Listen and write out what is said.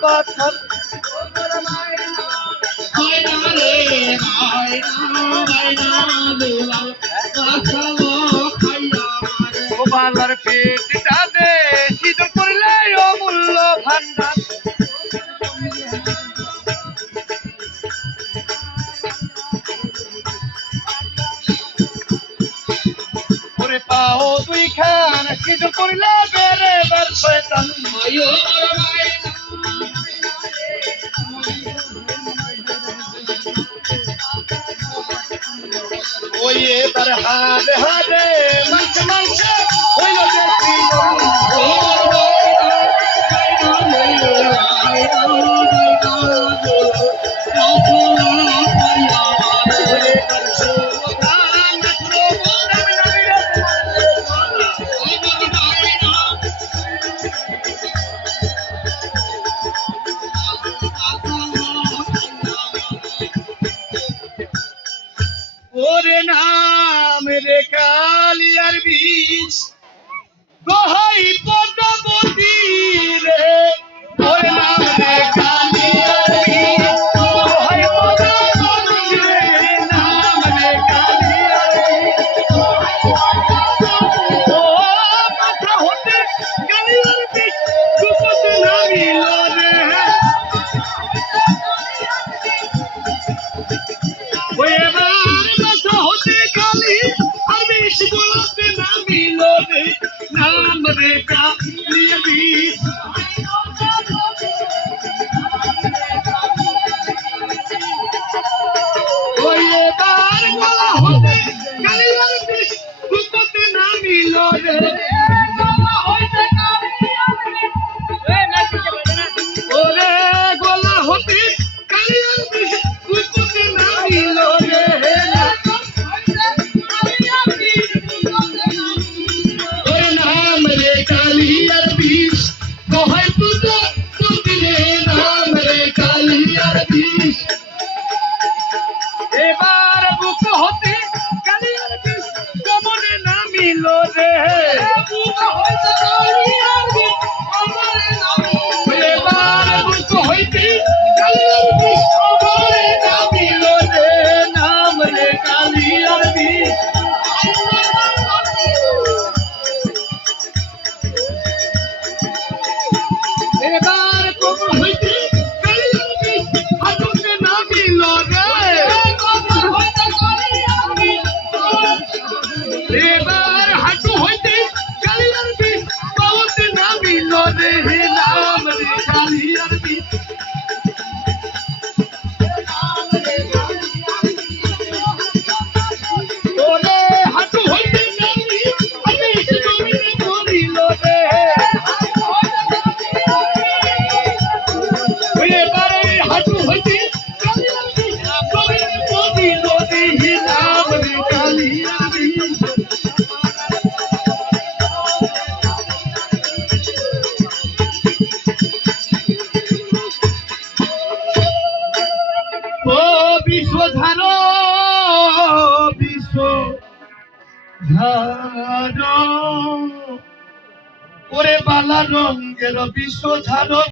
পাথর গোপালার পেটটা দে সিদ্ধ করলে অমূল্য ভান্ডার পাও দুই খান সিদ্ধ করলে বেড়ে বার শয়তান ওই এবার হারে হারে মঞ্চ মঞ্চ ওই দেখি people. 我还不懂 ধারো বিশ্ব ধারো। ওরে বালা রঙ্গের বিশ্ব ধারো।